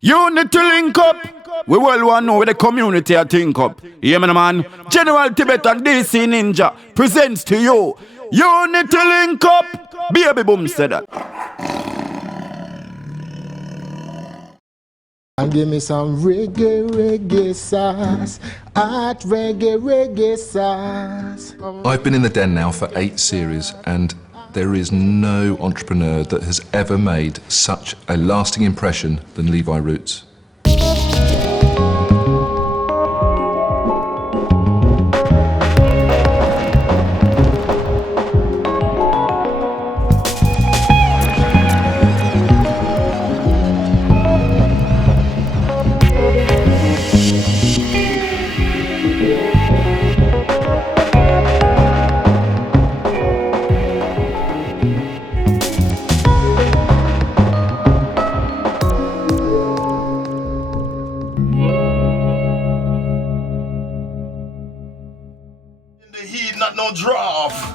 Unity link up. We well want know where the community are think up. Yeah, man. General Tibet and DC Ninjah presents to you Unity link up. Baby boom said that. And give me some reggae sauce. Hot reggae sauce. I've been in the den now for 8 series, and there is no entrepreneur that has ever made such a lasting impression than Levi Roots. No draft.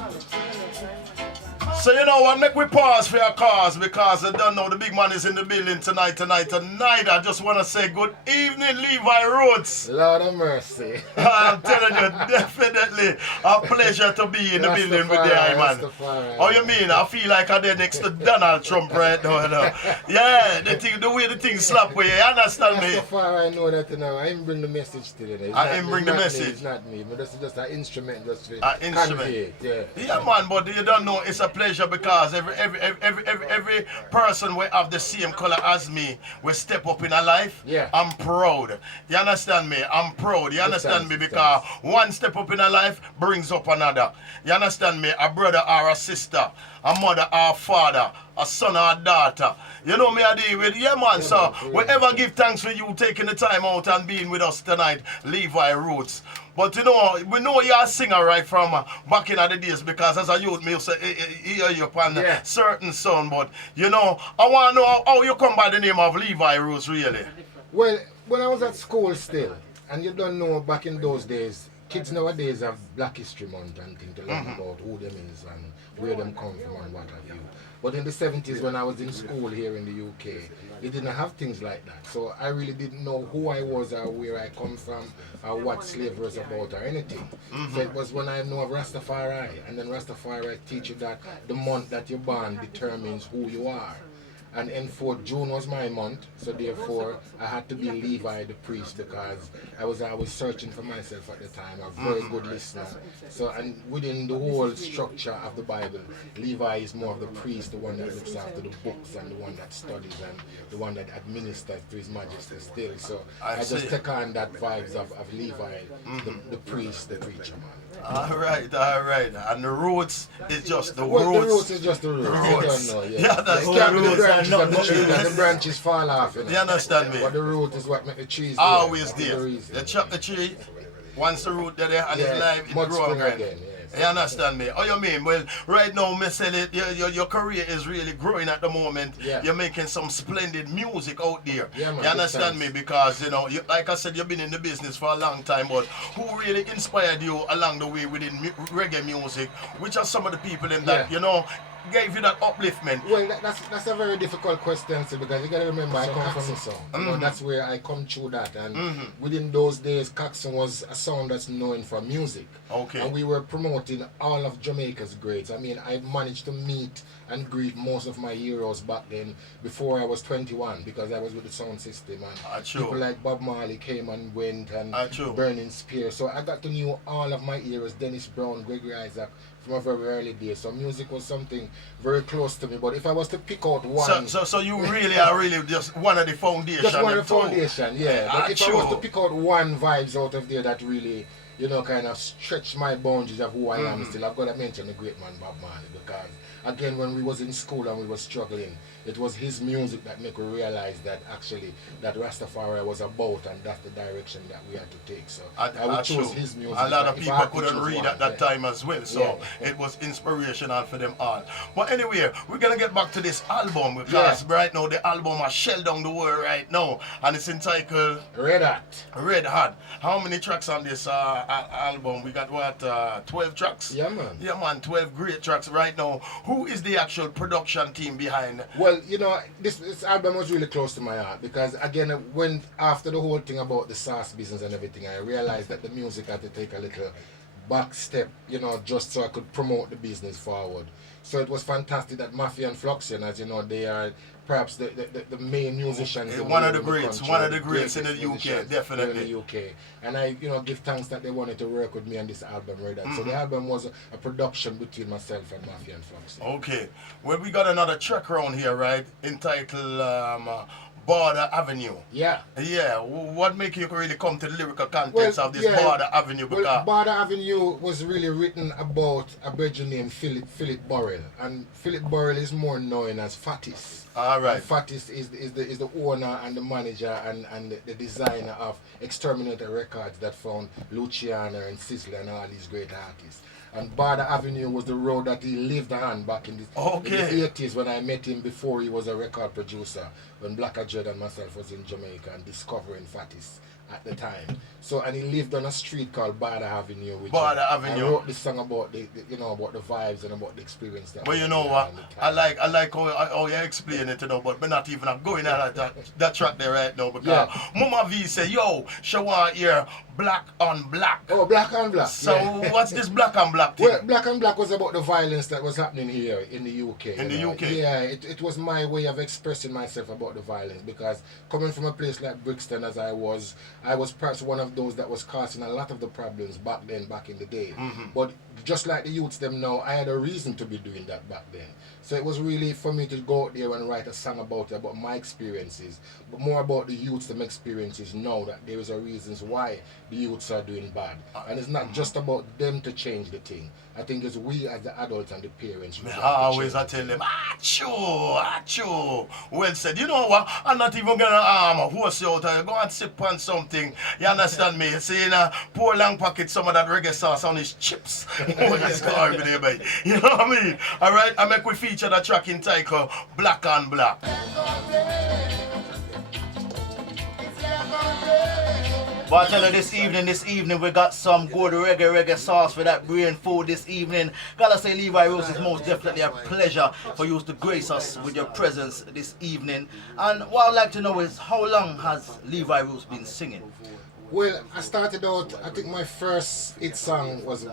So you know what, make we pause for your cause because I don't know the big man is in the building tonight. I just want to say good evening, Levi Roots. Lord of mercy. I'm telling you, definitely a pleasure to be in the building with the eye man. How you mean? I feel like I'm there next to Donald Trump right now. You know? Yeah, the way the thing slap with you, understand me? I know that now. I didn't bring the message today. I didn't bring the message. It's not me, but this is just an instrument. An instrument. Yeah, man, but you don't know it's a pleasure because every person will have the same color as me will step up in a life. Yeah. I'm proud. You understand me? I'm proud. You understand me? Because one step up in a life brings up another. You understand me? A brother or a sister, a mother or a father, a son or a daughter. You know me I deal with, yeah man, so we ever give thanks for you taking the time out and being with us tonight, Levi Roots. But you know, we know you're a singer right from back in the days because as a youth, me used to hear you upon certain sound. But you know, I want to know how you come by the name of Levi Roots really. Well, when I was at school still, and you don't know back in those days, kids nowadays have Black History Month and things to learn about who them is and where them come from and what have you. But in the 70s when I was in school here in the UK, it didn't have things like that. So I really didn't know who I was or where I come from or what slavery was about or anything. So it was when I know of Rastafari, and then Rastafari teach you that the month that you're born determines who you are. And N4 June was my month, so therefore I had to be Levi the priest because I was always searching for myself at the time, a very good listener. So, and within the whole structure of the Bible, Levi is more of the priest, the one that looks after the books and the one that studies and the one that administers to His Majesty still. So I just take on that vibes of Levi, the priest, the preacher man. All right. And the roots is just the roots. Well, the roots is just the roots. You don't know, Yeah, that's the roots. branches of the tree, and the branches fall off. You know? You understand me? But the root is what makes the trees always there. You chop the tree, once the root there and it's live, it grows again. You understand me? Oh, you mean? Well, right now, me say it, your career is really growing at the moment. Yeah. You're making some splendid music out there. Yeah, man, you understand me? Because, you know, like I said, you've been in the business for a long time, but who really inspired you along the way within reggae music? Which are some of the people in that, you know, gave you that upliftment? Well, that's a very difficult question, sir, because you gotta remember I come from the sound. You know, that's where I come through that, and within those days, Coxsone was a sound that's known for music. Okay. And we were promoting all of Jamaica's greats. I mean, I managed to meet and greet most of my heroes back then before I was 21 because I was with the sound system, and people like Bob Marley came and went, and Burning Spear. So I got to know all of my heroes, Dennis Brown, Gregory Isaac, from a very early day. So music was something very close to me. But if I was to pick out one... So you really are really just one of the foundation. Just one of the foundation, yeah. But if I was to pick out one vibes out of there that really, you know, kind of stretch my boundaries of who I am still, I've got to mention the great man Bob Marley because, again, when we was in school and we was struggling, it was his music that made me realize that actually that Rastafari was about, and that's the direction that we had to take. So I would choose his music. A lot of people couldn't read at that time as well, so it was inspirational for them all. But anyway, we're gonna get back to this album because right now the album has shelled down the world right now, and it's entitled Red Hot. Red Hot. How many tracks on this album? We got what, 12 tracks? Yeah, man. Yeah, man, 12 great tracks right now. Who who is the actual production team behind? Well, you know, this album was really close to my heart because, again, when after the whole thing about the SaaS business and everything, I realized that the music had to take a little back step, you know, just so I could promote the business forward. So it was fantastic that Mafia and Fluxion, as you know, they are perhaps the main musicians. One of the greats, country, one of the greats in the UK, musicians definitely. in the UK. And I, you know, give thanks that they wanted to work with me on this album, right? So the album was a production between myself and Mafia and Fluxion. Okay, well, we got another track around here, right? Entitled Border Avenue. Yeah. Yeah, what make you really come to the lyrical contents of this Border Avenue? Because Well, Border Avenue was really written about a Belgian named Philip Burrell, and Philip Burrell is more known as Fatis. all right. And Fatis is the owner and the manager and the designer of Exterminator Records that found Luciano and Sizzler and all these great artists. And Border Avenue was the road that he lived on back in the 80s when I met him before he was a record producer, when Black Ajed and myself was in Jamaica and discovering Fatis at the time. So, and he lived on a street called Border Avenue. Which I wrote this song about the you know, about the vibes and about the experience that. Well, you know what? I like how you explain it, you know, but we're not even going at that track there right now because Mama V say, yo, she want hear black on black. Oh, black on black. So what's this black on black thing? Well, black on black was about the violence that was happening here in the UK. In the UK? Yeah, it was my way of expressing myself about the violence because coming from a place like Brixton as I was perhaps one of those that was causing a lot of the problems back in the day. But just like the youths them now, I had a reason to be doing that back then. So it was really for me to go out there and write a song about my experiences, but more about the youths them experiences now that there is a reasons why the youths are doing bad. And it's not just about them to change the thing. I think it's we as the adults and the parents. I always tell them, achoo. Well said. You know what? I'm not even gonna horse you out. Go and sip on something. You understand me? See, pour long pocket some of that reggae sauce on his chips. Oh, he's going there, babe. You know what I mean? Alright, I make we feature the track in title Black on Black. But I tell you, this evening we got some good reggae sauce for that brain food this evening. Gotta say, Levi Roots, is most definitely a pleasure for you to grace us with your presence this evening. And what I'd like to know is, how long has Levi Roots been singing? Well, I started out, I think my first song was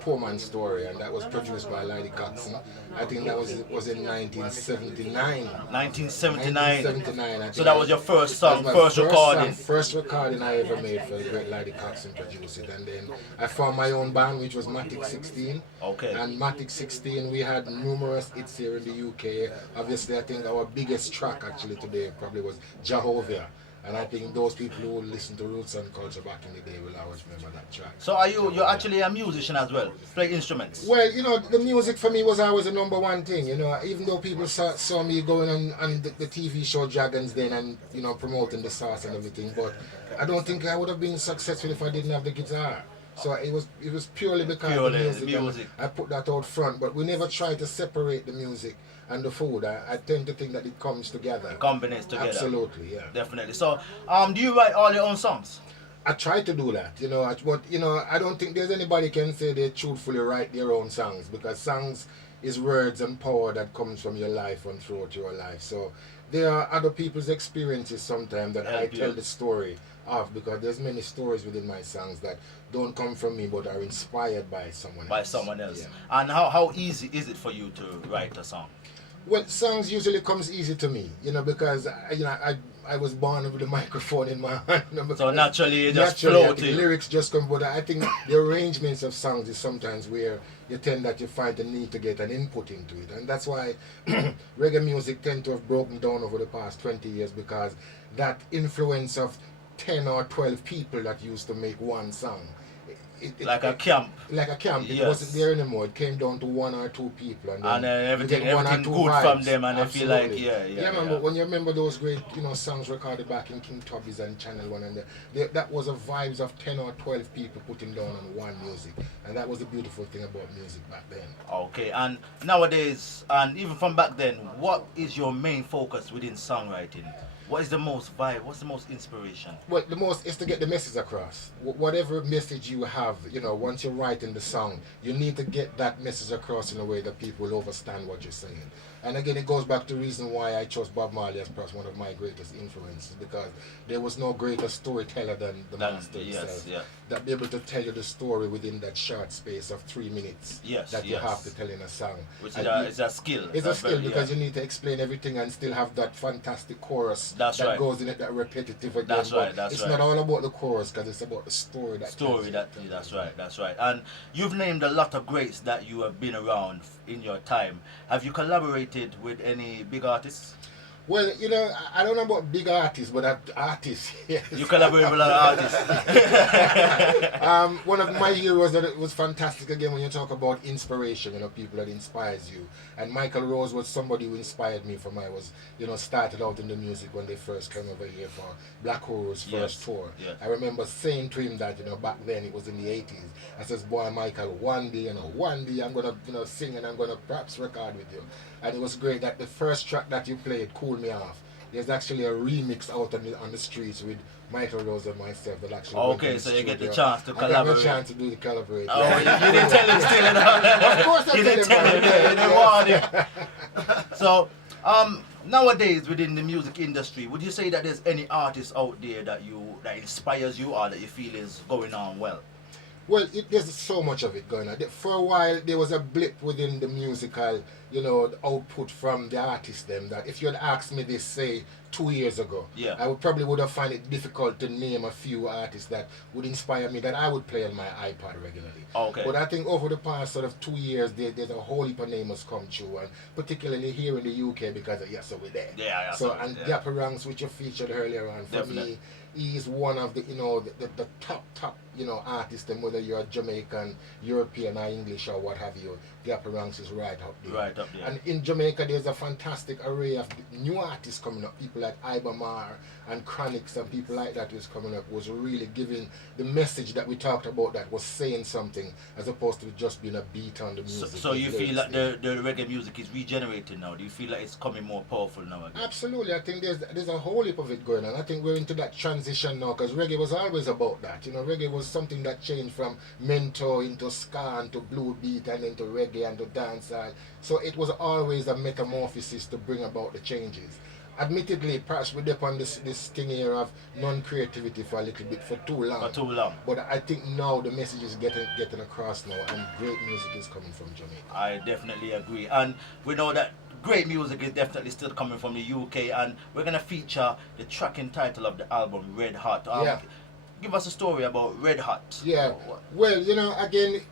Poor Man's Story, and that was produced by Lady Coxon. I think that was in 1979. 1979. So that was your first song, first recording? First recording I ever made for the great Lady Coxon produced it. And then I formed my own band, which was Matic 16. Okay. And Matic 16, we had numerous hits here in the UK. Obviously, I think our biggest track actually today probably was Jehovah. And I think those people who listen to Roots and Culture back in the day will always remember that track. So you're actually a musician as well, play instruments? Well, you know, the music for me was always the number one thing, you know, even though people saw me going on the TV show Dragons then and, you know, promoting the sauce and everything, but I don't think I would have been successful if I didn't have the guitar. So it was purely because of the music. I put that out front, but we never tried to separate the music and the food. I tend to think that it comes together. It combines together. Absolutely, yeah. Definitely. So, do you write all your own songs? I try to do that, you know, but, you know, I don't think there's anybody can say they truthfully write their own songs, because songs is words and power that comes from your life and throughout your life. So there are other people's experiences sometimes that I tell the story of, because there's many stories within my songs that don't come from me but are inspired by someone else. Yeah. And how easy is it for you to write a song? Well, songs usually comes easy to me, you know, because I was born with a microphone in my hand. You know, so naturally it just flows. The lyrics just come, but I think the arrangements of songs is sometimes where you tend that you find the need to get an input into it. And that's why reggae music tend to have broken down over the past 20 years, because that influence of 10 or 12 people that used to make one song. Like a camp. It wasn't there anymore. It came down to 1 or 2 people, and then everything good vibes from them, and absolutely. I feel like when you remember those great, you know, songs recorded back in King Tubby's and Channel 1, and that was a vibes of 10 or 12 people putting down on one music, and that was the beautiful thing about music back then. Okay, and nowadays, and even from back then, what is your main focus within songwriting? What is the most vibe? What's the most inspiration? Well, the most is to get the message across. Whatever message you have, once you're writing the song, you need to get that message across in a way that people will understand what you're saying. And again, it goes back to the reason why I chose Bob Marley as perhaps one of my greatest influences, because there was no greater storyteller than the master himself. That be able to tell you the story within that short space of 3 minutes that you have to tell in a song. Which is a skill. It's a skill because you need to explain everything and still have that fantastic chorus that goes in it, that repetitive again. It's not all about the chorus, because it's about the story. That's right. And you've named a lot of greats that you have been around in your time. Have you collaborated with any big artists? Well, I don't know about big artists, but artists, yes. You collaborate with a lot of artists. One of my heroes that was fantastic again when you talk about inspiration, people that inspires you. And Michael Rose was somebody who inspired me from I was, started out in the music when they first came over here for Black Horror's first tour. Yes. I remember saying to him that, back then, it was in the 80s. I says, boy, Michael, one day I'm going to sing and I'm going to perhaps record with you. And it was great that the first track that you played, Cool Me Off, there's actually a remix out on the streets with Michael Rose and myself that actually okay, so you get the chance to collaborate. I got the chance to do the collaborate. Oh, you didn't tell him still, Of course I you didn't tell him, you didn't want him. So, nowadays within the music industry, would you say that there's any artist out there that inspires you or that you feel is going on well? Well, there's so much of it going on. For a while, there was a blip within the musical, the output from the artists them, that if you had asked me this, say, 2 years ago, I would have found it difficult to name a few artists that would inspire me, that I would play on my iPod regularly. Okay. But I think over the past sort of 2 years, there's a whole heap of names come true, and particularly here in the UK because of So We're There. Gapper Ranks, which you featured earlier on, for me, he is one of the, the top, artists, and whether you're Jamaican, European, or English, or what have you, Gapper Ranks is right up there. And in Jamaica, there's a fantastic array of new artists coming up. People like Ibamar and Chronix and people like that was coming up, was really giving the message that we talked about, that was saying something, as opposed to just being a beat on the music. So you feel like the reggae music is regenerating now? Do you feel like it's coming more powerful now again? Absolutely. I think there's a whole heap of it going on. I think we're into that transition now, because reggae was always about that. Reggae was something that changed from mento into ska, into blue beat, and into reggae and to dancehall. So it was always a metamorphosis to bring about the changes. Admittedly, perhaps we're upon this thing here of non-creativity for a little bit, for too long. But I think now the message is getting across now, and great music is coming from Jamaica. I definitely agree. And we know that great music is definitely still coming from the UK, and we're going to feature the track and title of the album, Red Hot. Give us a story about Red Hot. Yeah. Well, again,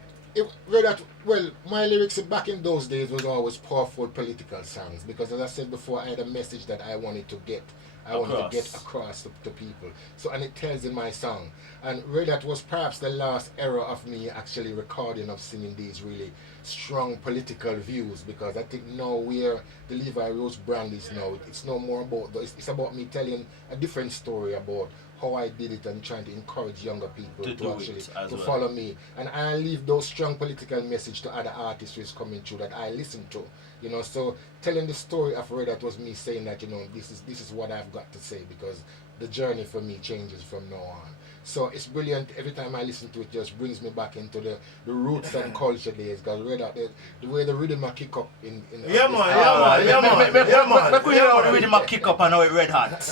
my lyrics back in those days was always powerful political songs, because as I said before, I had a message that I wanted to get across to people. So, and it tells in my song. And Red Hot was perhaps the last era of me actually recording of singing these really strong political views, because I think now where the Levi Roots brand is now, it's no more about it's about me telling a different story about how I did it and trying to encourage younger people to follow me. And I leave those strong political message to other artists who is coming through that I listen to. So telling the story of Red Hot was me saying that, this is what I've got to say, because the journey for me changes from now on. So it's brilliant. Every time I listen to it, just brings me back into the roots and culture days, because Red Hot, the way the rhythm I kick up in Let me hear how the rhythm I kick up and how it Red Hot.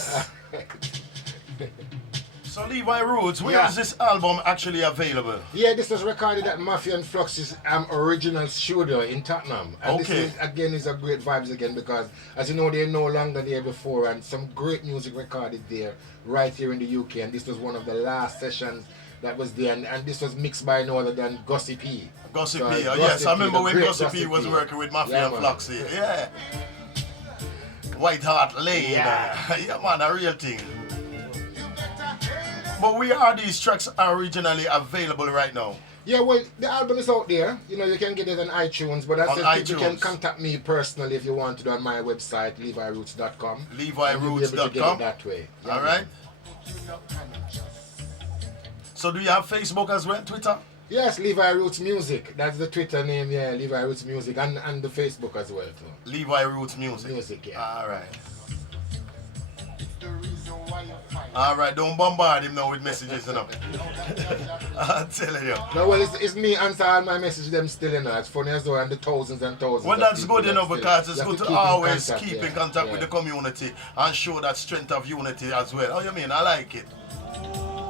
So Levi Roots, where is this album actually available? Yeah, this was recorded at Mafia and Flux's original studio in Tottenham. And this is a great vibes again, because as you know, they're no longer there before, and some great music recorded there right here in the UK. And this was one of the last sessions that was there, and this was mixed by no other than Gussie P. Gussie P, yes, I remember when Gussie P was working with Mafia and Flux here. Yeah. White Hart Lane. Yeah man, a real thing. But where are these tracks originally available right now? Yeah, well, the album is out there. You can get it on iTunes, but you can contact me personally if you want to do on my website, LeviRoots.com. LeviRoots.com. That way. All right. So do you have Facebook as well, Twitter? Yes, Levi Roots Music. That's the Twitter name, Levi Roots Music, and the Facebook as well too. Levi Roots Music. Music, All right. All right, don't bombard him now with messages, you know. I'm telling you. No, well, it's me answer all my messages, them still, you know. It's funny as well, and the thousands and thousands. Well, of that's people good, you know, that because still- it's you have good to to always contact, keep yeah. in contact Yeah. with the community and show that strength of unity as well. Oh, you mean? I like it.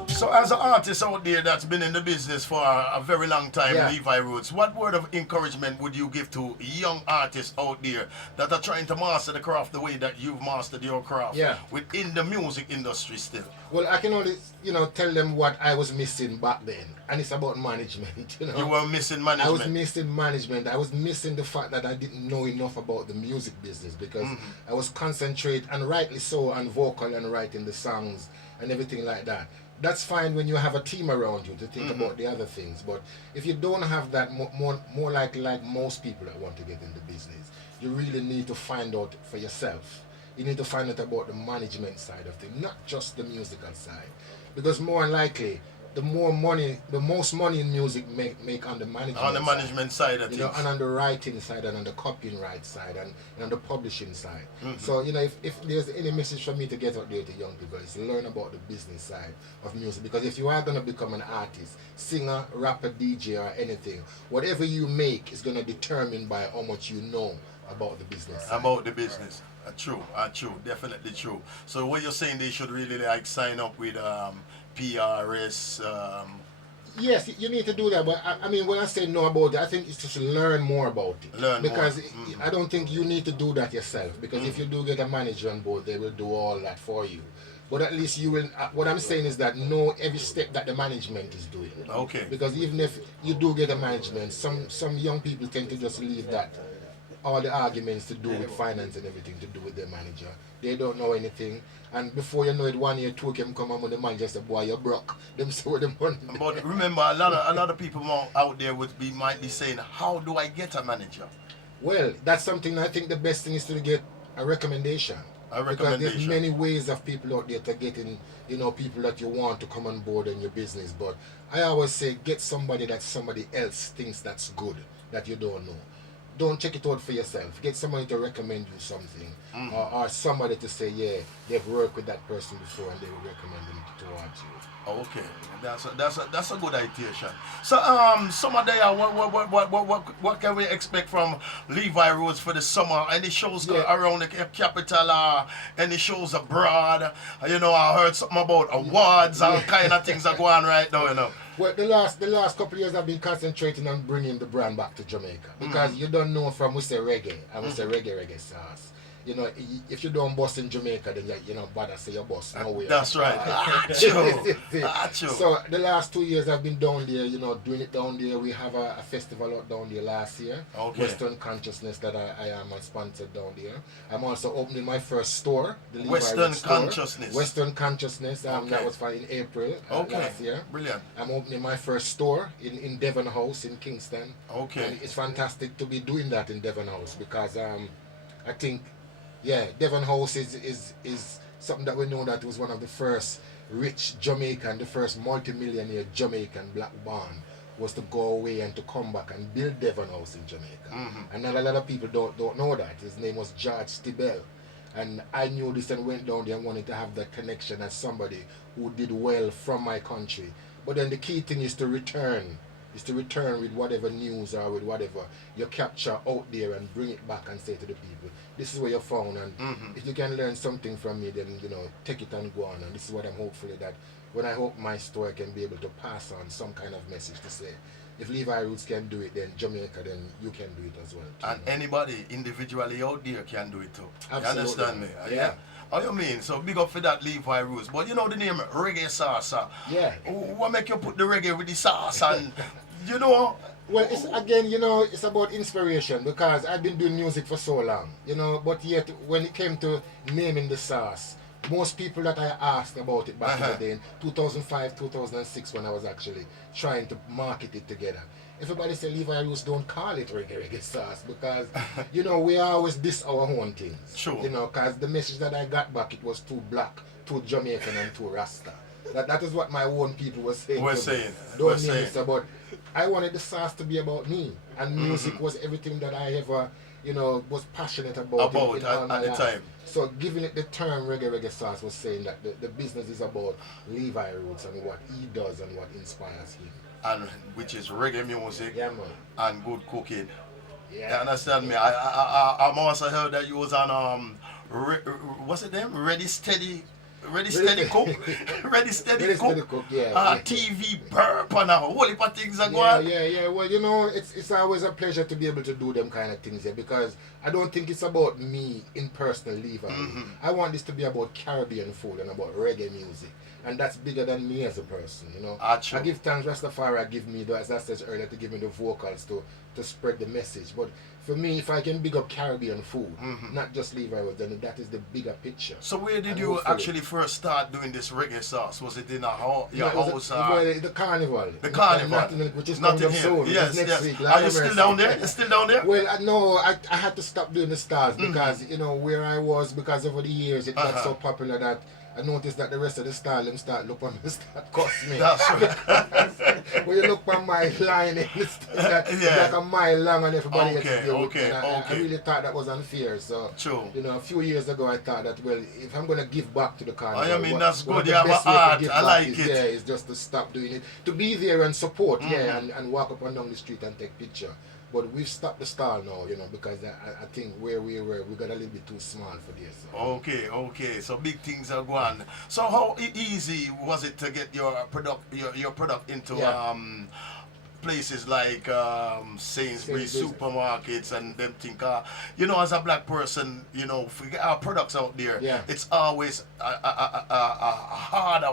So, as an artist out there that's been in the business for a very long time, Yeah. Levi Roots, what word of encouragement would you give to young artists out there that are trying to master the craft the way that you've mastered your craft Yeah. within the music industry still? Well, I can only, tell them what I was missing back then, and it's about management. You were missing management. I was missing management. I was missing the fact that I didn't know enough about the music business because I was concentrated, and rightly so, on vocal and writing the songs and everything like that. That's fine when you have a team around you to think about the other things. But if you don't have that, more like most people that want to get in the business, you really need to find out for yourself. You need to find out about the management side of things, not just the musical side. Because more likely, the most money in music make on the management On the management side of you things. know, and on the writing side and on the copyright side and on the publishing side. So, if there's any message for me to get out there to young people, is learn about the business side of music. Because if you are going to become an artist, singer, rapper, DJ or anything, whatever you make is going to determine by how much you know about the business side. About the business. True, definitely true. So what you're saying, they should really like sign up with PRS. Yes, you need to do that, but I mean, when I say know about it, I think it's just learn more about it. Because I don't think you need to do that yourself. Because if you do get a manager on board, they will do all that for you. But at least you will. What I'm saying is that know every step that the management is doing. Okay. Because even if you do get a management, some young people tend to just leave that. All the arguments to do with finance and everything to do with their manager. They don't know anything. And before you know it, 1 year, 2 can come and the manager say, boy, you're broke. Them saw the money. But remember, a lot of people out there might be saying, how do I get a manager? Well, that's something I think the best thing is to get a recommendation. Because there's many ways of people out there to get in, people that you want to come on board in your business. But I always say, get somebody that somebody else thinks that's good, that you don't know. Don't check it out for yourself. Get somebody to recommend you something, or somebody to say, yeah, they've worked with that person before, and they will recommend them towards you. Okay, that's a good idea, Sean. So summer day, what can we expect from Levi Roots for the summer? Any shows around the capital? Any shows abroad? I heard something about awards and kind of things are going on right now. Well, the last couple of years I've been concentrating on bringing the brand back to Jamaica because you don't know from we say reggae and we say reggae sauce. If you don't boss in Jamaica, then you know bother say you boss nowhere. That's right. So the last 2 years I've been down there, doing it down there. We have a festival out down there last year, Western Consciousness, that I am sponsored down there. I'm also opening my first store, the Levi Roots store. Western Consciousness. That was in April last year. Brilliant. I'm opening my first store in Devon House in Kingston. Okay. And it's fantastic to be doing that in Devon House because I think, Devon House is something that we know that was one of the first rich Jamaican, the first multi-millionaire Jamaican black born was to go away and to come back and build Devon House in Jamaica. And not a lot of people don't know that. His name was George Tibet. And I knew this and went down there and wanted to have that connection as somebody who did well from my country. But then the key thing is to return. With whatever news or with whatever you capture out there and bring it back and say to the people, this is where you're found, and if you can learn something from me, then take it and go on. And this is what I'm hopefully that when I hope my story can be able to pass on some kind of message to say, if Levi Roots can do it, then Jamaica, then you can do it as well. And anybody individually out there can do it too. Absolutely. You understand me? Yeah. Oh, you mean? So big up for that Levi Roots. But the name Reggae Sauce. Yeah. What make you put the reggae with the sauce and, Well, it's again, it's about inspiration because I've been doing music for so long, but yet when it came to naming the sauce, most people that I asked about it back in the day in 2005, 2006 when I was actually trying to market it together, everybody said Levi Roots don't call it reggae sauce because, we always diss our own things. Sure. Because the message that I got back, it was too black, too Jamaican and too Rasta. That is what my own people were saying. Don't mean this, but I wanted the sauce to be about me, and music was everything that I ever you know, was passionate about in all my at the life. time. So giving it the term reggae sauce was saying that the business is about Levi Roots and what he does and what inspires him. And which is reggae music Yeah, man. and good cooking. Yeah. You understand me? I'm also heard that you was on what's it name? Ready Steady Cook. Ready Steady Cook. Yeah. TV burp and a whole heap of things are Yeah, going. yeah. Well, you know, it's always a pleasure to be able to do them kind of things here because I don't think it's about me in personal Levi. I want this to be about Caribbean food and about reggae music. And that's bigger than me as a person, you know. I give thanks Rastafari give me, as I said earlier, to give me the vocals to spread the message. But for me, if I can big up Caribbean food, not just Levi Roots, then that is the bigger picture. So where did you actually first start doing this reggae sauce? Was it in your house? The carnival. The carnival. Which is coming up soon. Yes, next week. Are you still down there? You still down there? Well, no, I had to stop doing the stars because, you know, where I was, because over the years it got so popular that I noticed that the rest of the style them start look on me, start cost me. That's right. When you look on my line, it's like a mile long and everybody gets to deal with it. I really thought that was unfair. So, you know, a few years ago I thought that, well, if I'm going to give back to the carnival, I mean, that's good. You have an art. I like it. Yeah, is just to stop doing it. To be there and support, and walk up and down the street and take picture. But we've stopped the style now, you know, because I think where we were, we got a little bit too small for this. So. Okay. So big things are going. So how easy was it to get your product into places like Sainsbury's supermarkets and them think, you know, as a black person, you know, if we get our products out there, it's always harder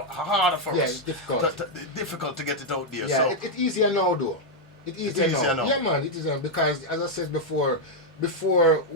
for us. Difficult to get it out there. Yeah, so it's easier now though. It's easier now. Yeah, man, it is because, as I said before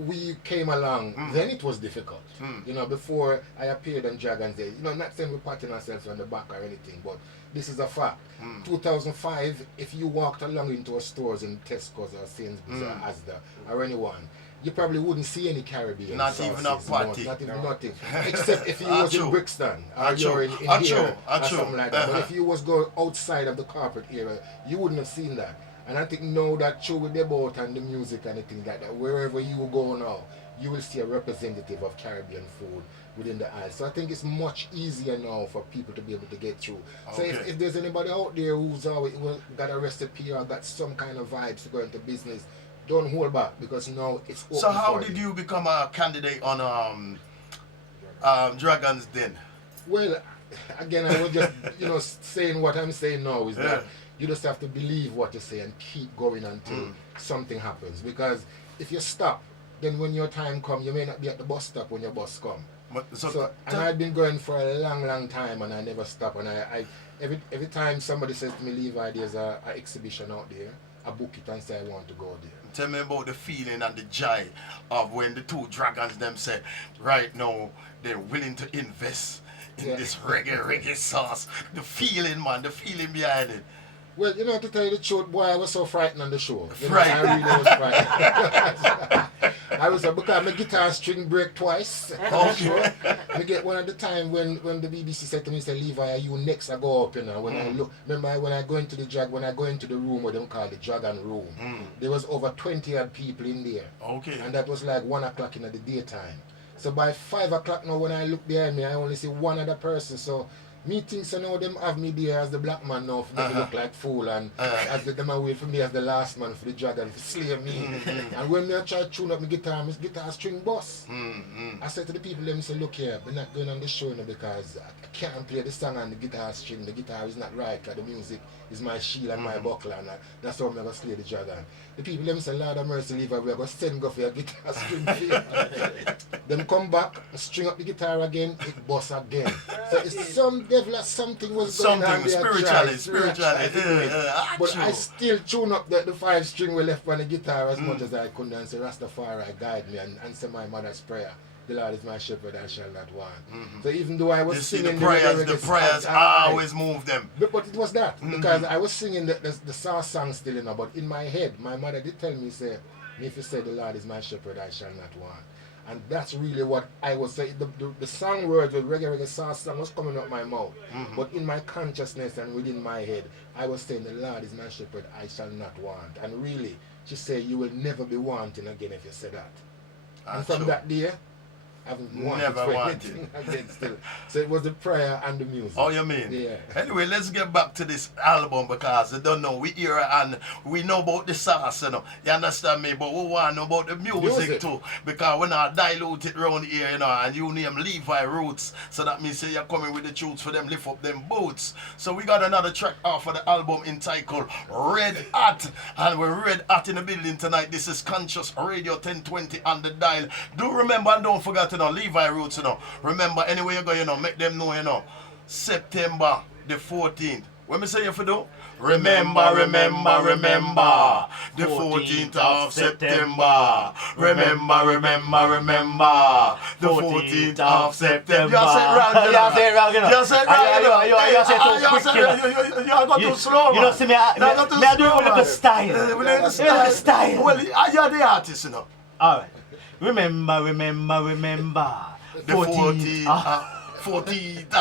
we came along, then it was difficult. You know, before I appeared on Dragon's Day, you know, not saying we're patting ourselves on the back or anything, but this is a fact. 2005, if you walked along into a stores in Tesco's or Sainsbury's or Asda or anyone, you probably wouldn't see any Caribbean Not sauces, even a party. Not even nothing. Except if you was in Brixton or you're in here or something like that. But if you was going outside of the corporate area, you wouldn't have seen that. And I think now that true with the boat and the music and things like that, wherever you go now, you will see a representative of Caribbean food within the aisle. So I think it's much easier now for people to be able to get through. So if there's anybody out there who's always got a recipe or got some kind of vibes to go into business, don't hold back because now it's open. So how did you become a candidate on Dragon's Den? Well, again, I was just, you know, saying what I'm saying now is that you just have to believe what you say and keep going until something happens. Because if you stop, then when your time comes, you may not be at the bus stop when your bus comes. And I've been going for a long time and I never stop. And I every time somebody says to me, Levi, there's an exhibition out there, I book it and say I want to go there. Tell me about the feeling and the joy of when the two dragons them say, right now, they're willing to invest in this reggae sauce. The feeling, man, the feeling behind it. Well, you know, to tell you the truth, boy, I was so frightened on the show. You know, I really was frightened. I was because my guitar string break twice. Okay. I get one at the time when the BBC said to me, say, Levi, are you next? I go up, you know. When I look, remember when I go into the room, what they call the Dragon Room, there was over 20 odd people in there. Okay. And that was like 1 o'clock in the daytime. So by 5 o'clock now, when I look behind me, I only see one other person. So me think so now them have me there as the black man now for me to look like fool and as them away for me as the last man for the dragon to slay me. And when me I try to tune up my guitar string bust. I said to the people, let me say, look here, we're not going on the show now because I can't play the song on the guitar string. The guitar is not right because the music is my shield and my buckler and that's how I'm going to slay the dragon. The people let me say, Lord of mercy, Levi, we're going to send go for your guitar string fail. Then come back, string up the guitar again, it busts again. So it's some devil or something was going on there. Spiritually. But I still tune up the 5 string we left on the guitar as much as I could and say, Rastafari guide me and say my mother's prayer. The Lord is my shepherd, I shall not want. So even though I was singing the prayers always move them. But it was that, because I was singing the sauce song still, you know, but in my head, my mother did tell me, say, if you say the Lord is my shepherd, I shall not want. And that's really what I was saying. The song words with reggae sauce song was coming out my mouth. But in my consciousness and within my head, I was saying the Lord is my shepherd, I shall not want. And really, she said, you will never be wanting again if you say that. And That's from true. that day, I haven't wanted Never for wanted. anything again still. So it was the prayer and the music. Oh, you mean? Yeah. Anyway, let's get back to this album because I don't know. We hear it and we know about the sauce, you know. You understand me? But we want to know about the music too. Because when I dilute it around here, you know, and you name Levi Roots. So that means you're coming with the tunes for them, lift up them boots. So we got another track off of the album entitled Red Hot. And we're red hot in the building tonight. This is Conscious Radio 1020 on the dial. Do remember and don't forget, you know, Levi Roots, you know. Remember, anywhere you go, you know, make them know, you know. September the 14th. When me say you for do? Remember, remember, remember. The 14th of September. Remember, remember, remember. The 14th of September. You say it wrong, you know. You say it wrong, you know. You say it wrong, you know. You say it too quick, you know. You go too slow, man. You know, see me, I do it with the style. With the style. Well, you're the artist, you know. Alright. Remember, remember, remember. The 14th. 14th.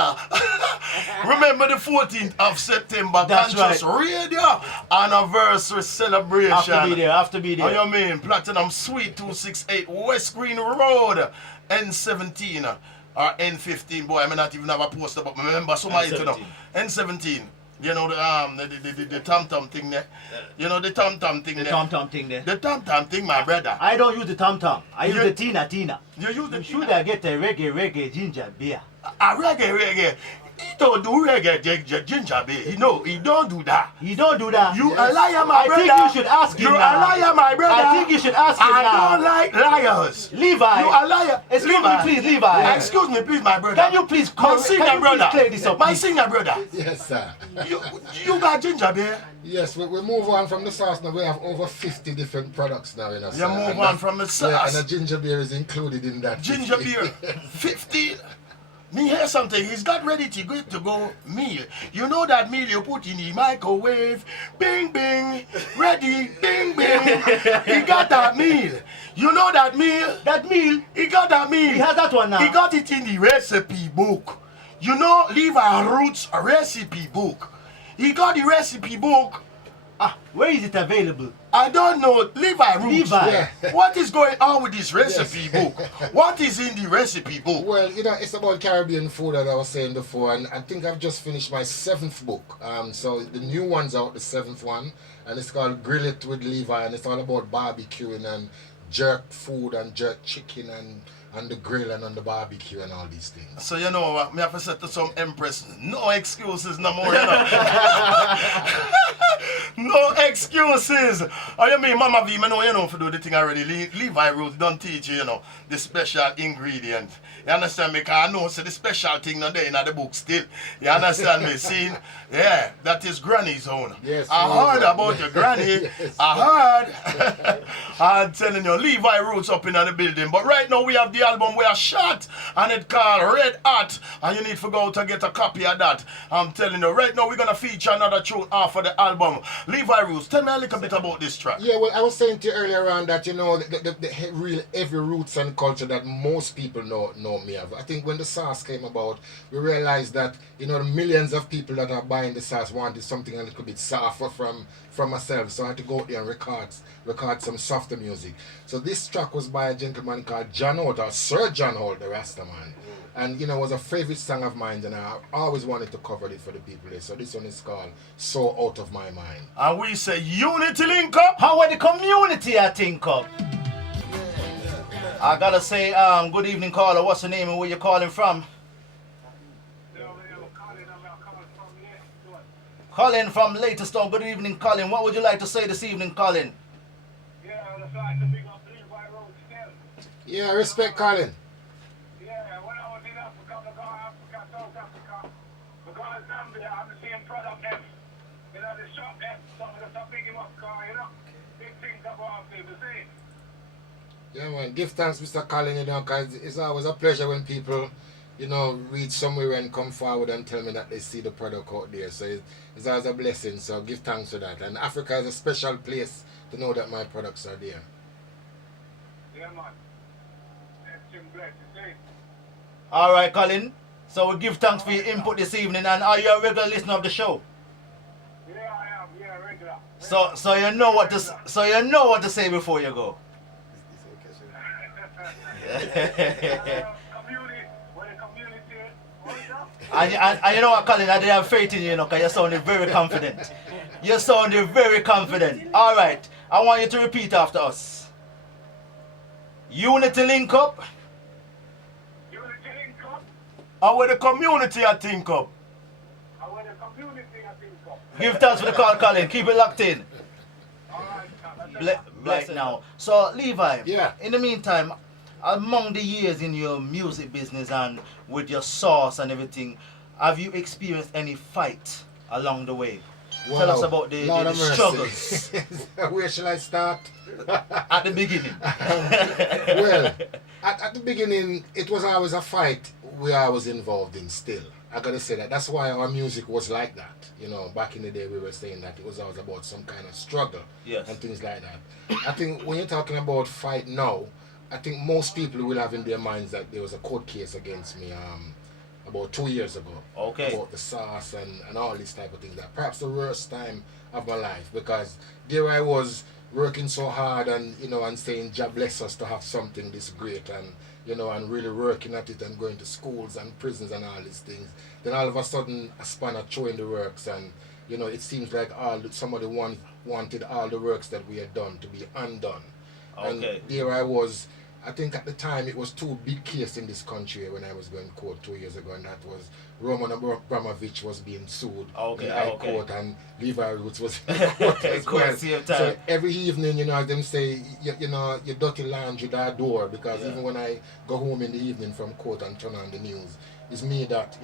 Remember the 14th of September. That's Conscious Radio anniversary celebration. Have to be there. How you mean? Platinum Suite 268 West Green Road, N17 or N15. Boy, I may not even have a poster, but remember somebody to know. N17. You know the tom-tom thing there. You know the tom-tom thing there. The tom-tom thing there. The tom-tom thing, my brother. I don't use the tom-tom. I use the Tina. You use the Should I get a reggae ginger beer? A reggae. He don't do reggae ginger beer. No, he don't do that. He don't do that. You a liar, my brother. I think you should ask him You're now. a liar, my brother. I think you should ask him now. I don't like liars. Levi. You a liar. Excuse me, please, Levi. Excuse me, please, my brother. Can you please my singer brother? clear this up, My please? singer brother. Yes, sir. You got ginger beer? Yes, we move on from the sauce now. We have over 50 different products now, you know. You move on from the sauce. Yeah, and the ginger beer is included in that. Ginger beer. 50. Me hear something, he's got ready to go meal. You know that meal you put in the microwave, bing bing, ready, bing bing. He got that meal. You know that meal? That meal? He got that meal. He has that one now. He got it in the recipe book. You know Levi Roots recipe book. He got the recipe book. Where is it available? I don't know. Levi Roots. Levi. Yeah. What is going on with this recipe book? What is in the recipe book? Well, you know, it's about Caribbean food that I was saying before, and I think I've just finished my 7th book. So the new one's out, the 7th one, and it's called Grill It with Levi, and it's all about barbecuing and jerk food and jerk chicken and on the grill and on the barbecue and all these things. So you know what, me have to say to some empress, no excuses no more, you know. No excuses. Oh, you mean Mama V, I know you know for do the thing already. Levi Roots don't teach you, you know, the special ingredient. You understand me? Because I know so the special thing not there in the book still. You understand me? See? Yeah, that is Granny's own. Yes. I heard about your granny. Yes. I heard. I'm telling you, Levi Roots up in the building. But right now we have the album we are shot and it called Red Hot. And you need to go out and get a copy of that. I'm telling you, right now we're going to feature another tune off of the album. Levi Roots, tell me a little bit about this track. Yeah, well, I was saying to you earlier on that, you know, the real heavy roots and culture that most people know me of. I think when the sauce came about, we realized that, you know, the millions of people that are buying the sauce wanted something a little bit softer from myself. So I had to go out there and record some softer music. So this track was by a gentleman called John Holt, or Sir John Holt, the Rastaman. And, you know, it was a favorite song of mine, and I always wanted to cover it for the people there. So this one is called So Out of My Mind. And we say unity link up. How are the community I think up? I gotta say, good evening caller, what's your name and where you calling from? Colin from Latestone, good evening Colin. What would you like to say this evening, Colin? Yeah, I would like to big up Levi Roots still. Yeah, respect Colin. Yeah, when I was in Africa, South Africa, because Zambia, I'm the same product F. You know, the shop F, some of the stuff big him up, you know, big things about people say. Yeah, man. Give thanks, Mr. Colin, you know, because it's always a pleasure when people, you know, reach somewhere and come forward and tell me that they see the product out there. So it's always a blessing. So give thanks for that. And Africa is a special place to know that my products are there. Yeah, man. That's him blessed, you see. All right, Colin. So we give thanks for your input this evening. And are you a regular listener of the show? Yeah, I am. Yeah, regular. So you know what to say before you go. Community, where the community, what's up? And you know what, Colin, I did have faith in you, because you're sounding very confident. You're sounding very confident. All right, I want you to repeat after us. Unity link up. Unity link up, And where the community I think up. and where the community, I think up. Give thanks for the call, Colin. Keep it locked in. All right, Right now. So, Levi, Yeah. in the meantime, among the years in your music business and with your sauce and everything, have you experienced any fight along the way? Tell us about the Lord of mercy. struggles Where shall I start? at the beginning. Well, at the beginning, it was always a fight where I was involved in still. I gotta say that. That's why our music was like that. You know, back in the day, we were saying that it was always about some kind of struggle Yes. and things like that. I think when you're talking about fight now, I think most people will have in their minds that there was a court case against me about 2 years ago. Okay. About the sauce and all these type of things. That perhaps the worst time of my life, because there I was working so hard and and saying, "God bless us to have something this great," and and really working at it and going to schools and prisons and all these things. Then all of a sudden a spanner throwing the works, and it seems like somebody wanted all the works that we had done to be undone. Okay. And there I was. I think at the time it was two big cases in this country when I was going to court 2 years ago, and that was Roman Abramovich was being sued Okay, in High okay. Court, and Levi Roots was in the court as well. Same So time. every evening, as them say, you dirty laundry that door, because Yeah. even when I go home in the evening from court and turn on the news, it's me that,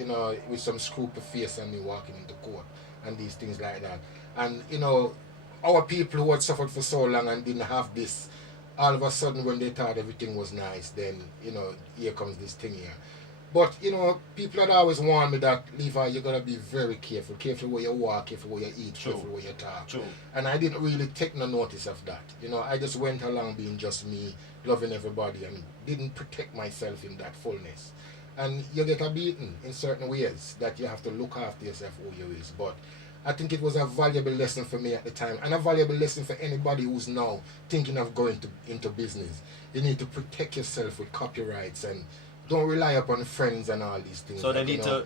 with some scruple face and me walking into court and these things like that. And, our people who had suffered for so long and didn't have this, all of a sudden when they thought everything was nice, then, here comes this thing here. But, people had always warned me that, Levi, you got to be very careful. Careful where you walk, careful where you eat, True. careful where you talk. True. And I didn't really take no notice of that. I just went along being just me, loving everybody, and didn't protect myself in that fullness. And you get a beaten in certain ways that you have to look after yourself who you is. But I think it was a valuable lesson for me at the time, and a valuable lesson for anybody who's now thinking of going into business. You need to protect yourself with copyrights, and don't rely upon friends and all these things. So they that, need you to, know,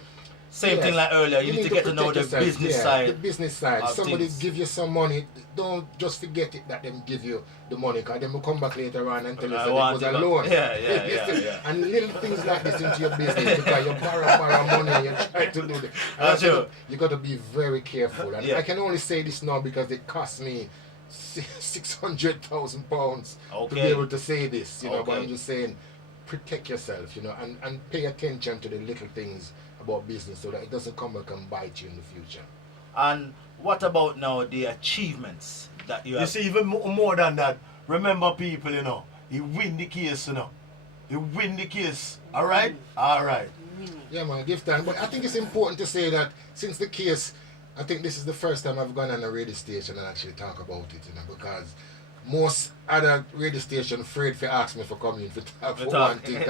same thing like earlier, you need to get to know protect the yourself. business Yeah, side. The business side. of Somebody things. give you some money, don't just forget it that them give you the money, because then will come back later on and tell you I that it want was it a back. loan. Yeah. And little things like this into your business, because you borrow money and you try to do it. That's true. You got to be very careful. And Yeah. I can only say this now because it cost me £600,000 to be Okay. able to say this, But Okay. I'm just saying, protect yourself, and pay attention to the little things about business so that it doesn't come back and bite you in the future. And what about now the achievements that you You have? see, even more than that, remember people, he win the case, He win the case. All right? All right. Yeah, man, give time. But I think it's important to say that since the case, I think this is the first time I've gone on a radio station and actually talk about it, because most other radio station afraid to ask me for coming for talk for one thing.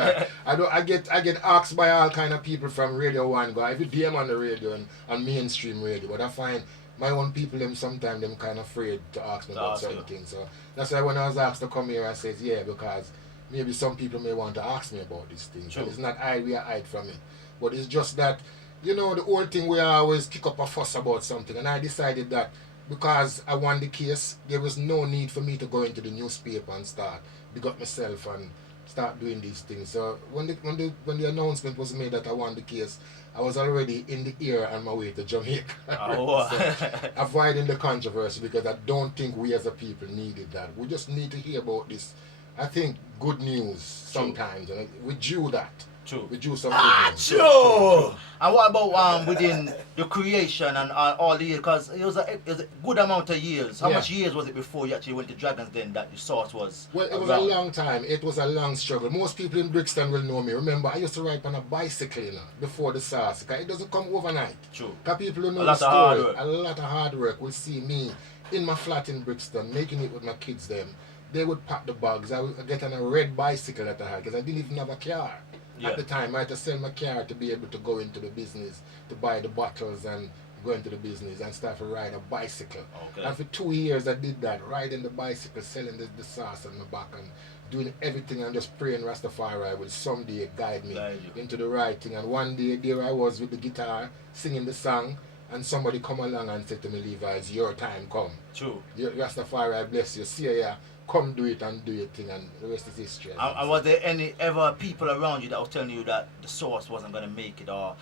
I get asked by all kind of people from Radio 1, go every day I'm on the radio and on mainstream radio, but I find my own people, them sometimes them kind of afraid to ask me about certain things. So that's why when I was asked to come here, I said, yeah, because maybe some people may want to ask me about these things. Sure. And it's not we are hide from it. But it's just that, the whole thing where I always kick up a fuss about something. And I decided that because I won the case, there was no need for me to go into the newspaper and start big up myself and start doing these things. So when the announcement was made that I won the case, I was already in the air on my way to Jamaica. Oh. So, avoiding the controversy, because I don't think we as a people needed that. We just need to hear about this. I think good news sometimes, and we due that. True. We do some good news. True. And what about within the creation and all the years? Because it was a good amount of years. How Yeah. much years was it before you actually went to Dragons Den that the source was? Well, it was around? a long time. It was a long struggle. Most people in Brixton will know me. Remember, I used to ride on a bicycle, before the SARS. It doesn't come overnight. True. Because people who know A the lot of hard story, work. a lot of hard work, will see me in my flat in Brixton, making it with my kids them. They would pack the bags. I would get on a red bicycle at the high, because I didn't even have a car. Yeah. At the time, I had to sell my car to be able to go into the business, to buy the bottles and go into the business and start to ride a bicycle. Okay. And for 2 years I did that, riding the bicycle, selling the sauce on my back and doing everything and just praying Rastafari will someday guide me into the right thing. And one day there I was with the guitar, singing the song, and somebody come along and said to me, Levi, it's your time, come. True. Rastafari, bless you. See ya, come do it and do your thing, and the rest is history. And was there any ever people around you that was telling you that the source wasn't going to make it, or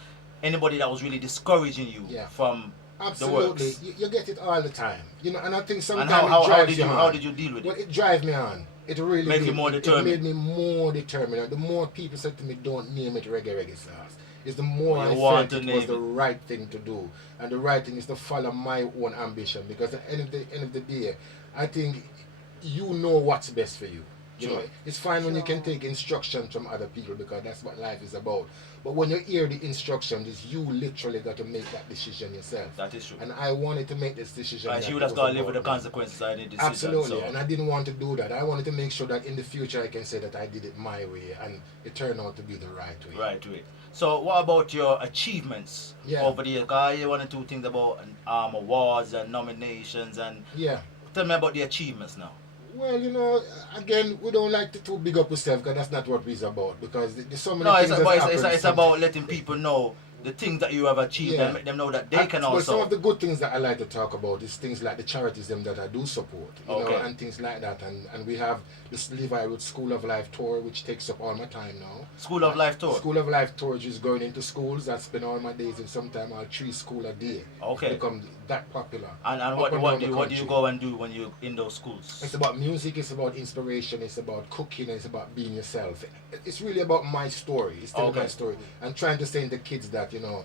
anybody that was really discouraging you from Absolutely. the works? You get it all the time. You know, and I think sometimes And how did you deal with Well, it? it drive me on. It really Make you did. more determined. It made me more determined. And the more people said to me, don't name it reggae sauce, is the more You I want felt to it was name the right thing to do. And the right thing is to follow my own ambition. Because at the end of the day, I think you know what's best for you. You know, it's fine when you can take instructions from other people because that's what life is about. But when you hear the instructions, it's you literally got to make that decision yourself. That is true. And I wanted to make this decision. And you would have got to live with the consequences of any decision. Absolutely, So. and I didn't want to do that. I wanted to make sure that in the future I can say that I did it my way, and it turned out to be the right way. Right way. So what about your achievements over the years? Because you want to do things about awards and nominations and tell me about the achievements now. Well, you know, again, we don't like to too big up ourselves because that's not what we're about. Because there's so many things it's about letting people know the things that you have achieved and make them know that they can also. Well, some of the good things that I like to talk about is things like the charities them that I do support, you know, and things like that. And we have this Levi Roots School of Life tour, which takes up all my time now. School of Life tour? School of Life tour is going into schools. I spend all my days in sometime 3 schools a day. Okay. It becomes that popular. And what do you go and do when you're in those schools? It's about music, it's about inspiration, it's about cooking, it's about being yourself. It's really about my story. It's telling my story. And trying to say to kids that, you know,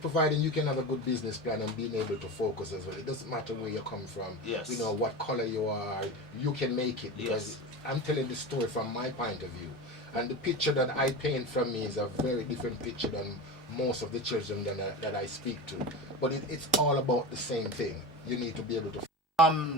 providing you can have a good business plan and being able to focus as well. It doesn't matter where you come from, you know, what color you are, you can make it. Because I'm telling the story from my point of view. And the picture that I paint from me is a very different picture than most of the children that I speak to. But it's all about the same thing. You need to be able to...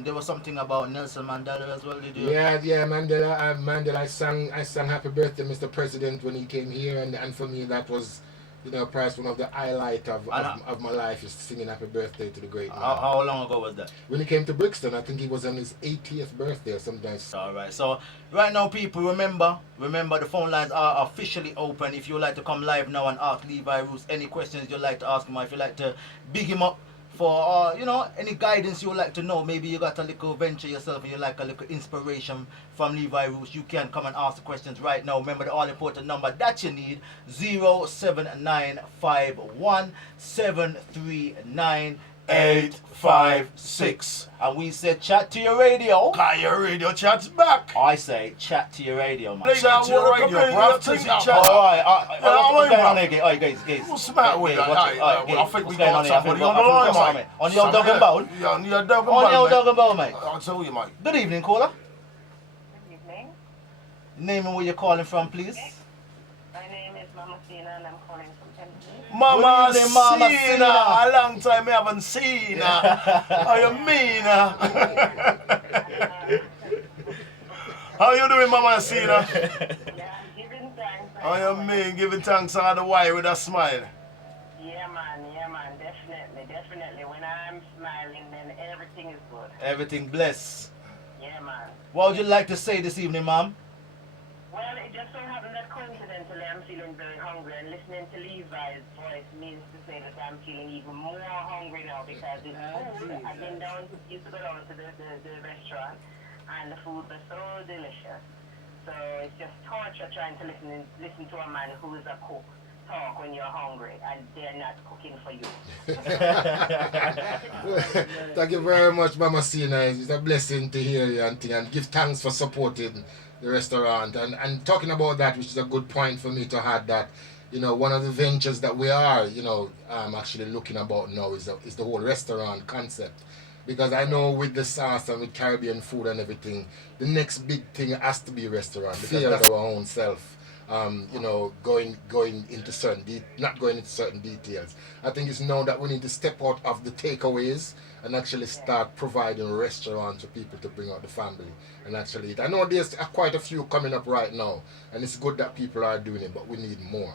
There was something about Nelson Mandela as well, did you? Yeah, Mandela. Mandela. I sang Happy Birthday, Mr. President, when he came here, and for me that was, you know, perhaps one of the highlights of my life is singing Happy Birthday to the great man. How long ago was that? When he came to Brixton, I think he was on his 80th birthday or something. All right. So right now, people, remember the phone lines are officially open. If you would like to come live now and ask Levi Roots any questions you'd like to ask him, or if you'd like to big him up for you know, any guidance you would like to know, maybe you got a little venture yourself and you like a little inspiration from Levi Roots, you can come and ask the questions right now. Remember the all important number that you need, 07951-739-856. And we said chat to your radio. Cause your radio chat's back. I say chat to your radio, man. Chat to your radio, bruv. Alright, what's going on here, guys? What's the matter with that? I think we got somebody on the line, mate. On the old dog and bone? Yeah, on the old dog and On the old bone, dog and bone, mate. I'll tell you, mate. Good evening, caller. Good evening. Name and where you're calling from, please. My name is Mama Sina and I'm calling from Tennessee. Mama Good evening, Mama Sina. A long time I haven't seen her. How you mean? How you doing, Mama Sina? Yeah, giving thanks. How you mean? Giving thanks all the while with a smile. Yeah, man, definitely. When I'm smiling, then everything is good. Everything bless. Yeah, man. What would you like to say this evening, ma'am? Well, it just so happened that coincidentally I'm feeling very hungry, and listening to Levi's voice means to say that I'm feeling even more hungry now because it's food. I've been used to go down to the restaurant, and the food was so delicious. So it's just torture trying to listen to a man who is a cook talk when you're hungry and they're not cooking for you. Thank you very much, Mama Sina. It's a blessing to hear you and give thanks for supporting the restaurant. And talking about that, which is a good point for me to add that, you know, one of the ventures that we are, you know, actually looking about now is the whole restaurant concept. Because I know with the sauce and with Caribbean food and everything, the next big thing has to be a restaurant. Because that's our own self. You know, going into not going into certain details. I think it's now that we need to step out of the takeaways and actually start providing restaurants for people to bring out the family and actually eat. I know there's quite a few coming up right now, and it's good that people are doing it, but we need more.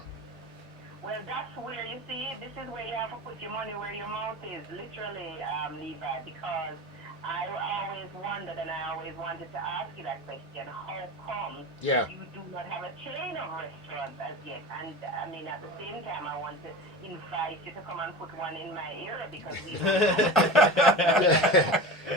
Well, that's where, you see, this is where you have to put your money where your mouth is, literally, Levi, because I always wondered and I always wanted to ask you that question. How come Yeah. you do not have a chain of restaurants as yet? And I mean, at the same time, I want to invite you to come and put one in my area because we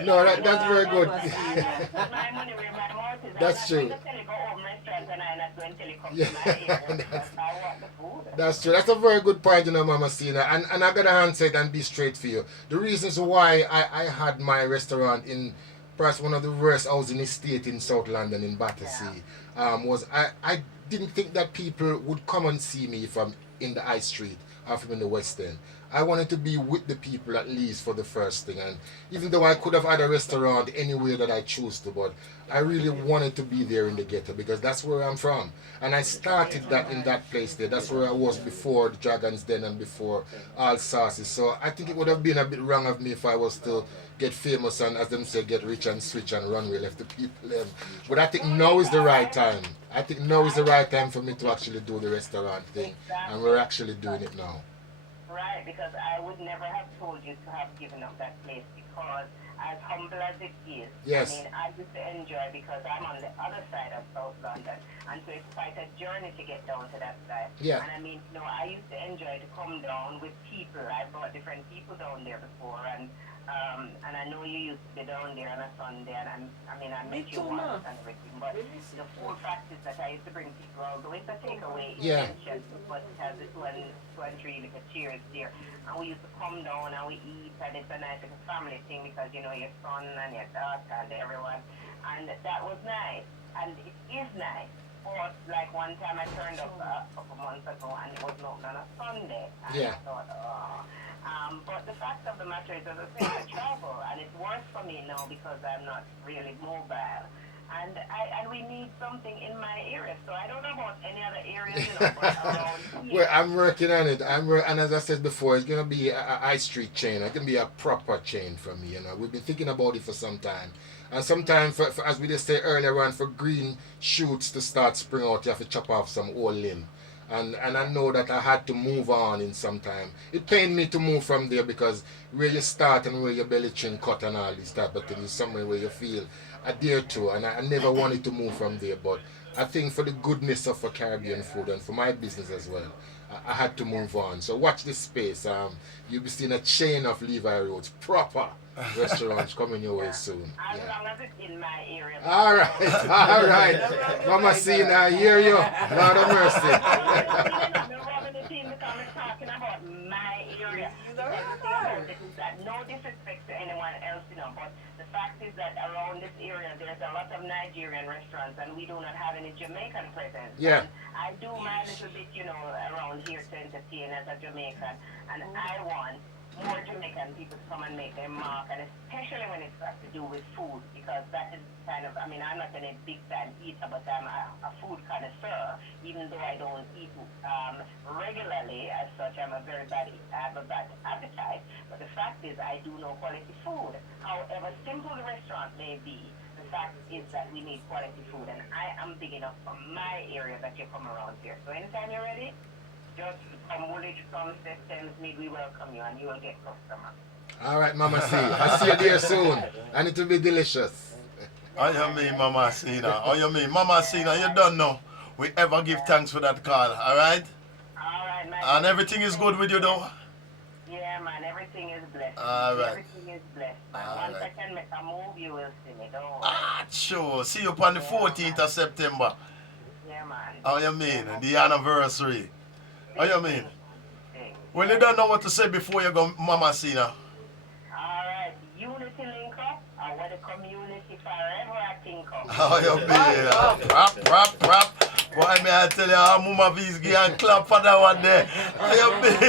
No, that's very good. I have to put my money where my mouth is. That's true. I'm not going to go home restaurants and I'm not going to come Yeah. to my area because I want the food. That's true. That's a very good point, Mama Sina. And I gotta answer it and be straight for you. The reasons why I had my restaurant in perhaps one of the worst housing estate in South London in Battersea was I didn't think that people would come and see me if I'm in the high street or if I'm in the West End. I wanted to be with the people at least for the first thing. And even though I could have had a restaurant anywhere that I choose to, but I really wanted to be there in the ghetto because that's where I'm from. And I started that in that place there. That's where I was before the Dragon's Den and before All Sauces. So I think it would have been a bit wrong of me if I was to get famous and, as them say, get rich and switch and run where left the people. But I think now is the right time. I think now is the right time for me to actually do the restaurant thing. And we're actually doing it now. Right, because I would never have told you to have given up that place because as humble as it is, Yes. I mean, I used to enjoy because I'm on the other side of South London, and so it's quite a journey to get down to that side. Yeah. And I mean, I used to enjoy to come down with people. I brought different people down there before, and I know you used to be down there on a Sunday, and I met you once and everything, but the full fact is that I used to bring people out. So it's a takeaway Yeah. intention, but it has this one tree, like a cheers there. And we used to come down and we eat, and it's a nice like a family thing because, your son and your daughter and everyone. And that was nice, and it is nice. But like one time I turned up a couple months ago and it was not on a Sunday. And Yeah. I thought, but the fact of the matter is, as I say, I travel, and it's worse for me now because I'm not really mobile. And we need something in my area. So I don't know about any other areas, but around here. Well, I'm working on it. And as I said before, it's gonna be a high street chain. It's gonna be a proper chain for me. We've been thinking about it for some time. And sometimes, for as we just said earlier on, for green shoots to start spring out, you have to chop off some old limb. And I know that I had to move on in some time. It pained me to move from there because where you start and where your belly chin cut and all this type of thing is somewhere where you feel adhere to. And I never wanted to move from there. But I think for the goodness of Caribbean food and for my business as well, I had to move on. So watch this space. You'll be seeing a chain of Levi Roots, proper restaurants coming your way soon. As Yeah. long as it's in my area. All right. Mama Sina, I hear you. Lord of mercy. The team because we're talking about my area. Because the thing about it is that no disrespect to anyone else, but the fact is that around this area there's a lot of Nigerian restaurants and we do not have any Jamaican presence. Yeah. And I do my little bit, around here to entertain as a Jamaican, and I want more Jamaican people to come and make their mark, and especially when it's got to do with food, because that is kind of, I'm not a big time eater, but I'm a food connoisseur, even though I don't eat regularly as such. I have a bad appetite, but the fact is I do know quality food. However simple the restaurant may be, the fact is that we need quality food, and I am big enough for my area that you come around here. So anytime you're ready, just come Woolwich, come Thames, we welcome you and you will get customers. All right, Mama C. I'll see you there soon. And it will be delicious. How you mean, Mama Sina? How you mean? Mama Sina, you don't know. We ever give thanks for that call, alright? Alright, man. And everything is good with you, though? Yeah, man, everything is blessed. Alright. Everything is blessed, man. All Once right. I can make a move, you will see me, don't worry. Sure. See you on the 14th of September. Yeah, man. How you mean? The anniversary. How you mean? Well, you don't know what to say before you go, Mama Sina. Alright, unity link up. I want the community forever I think of. How you mean? Rap. Why may I tell you, how Mama V's give and clap for that one there? How you mean?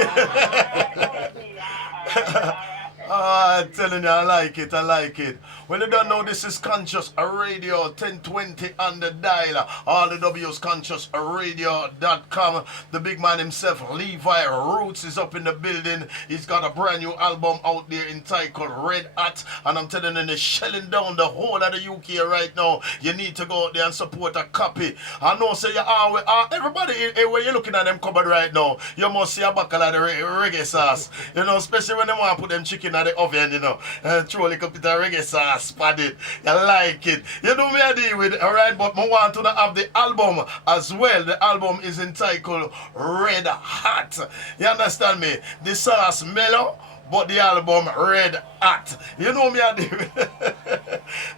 I'm telling you, I like it, I like it. Well, you don't know this is Conscious Radio 1020 on the dial. All the W's ConsciousRadio.com. The big man himself, Levi Roots, is up in the building. He's got a brand new album out there entitled Red Hat. And I'm telling you, they're shelling down the whole of the UK right now. You need to go out there and support a copy. I know, say you are, everybody, when you're looking at them cupboard right now, you must see a buckle of the reggae sauce. You know, especially when they want to put them chicken in the oven, you know, and throw a little bit of reggae sauce. Spot it, you like it. You know me I deal with, alright, but I want to have the album as well. The album is entitled Red Hot. You understand me? The sauce mellow, but the album Red Hot. You know me I deal with.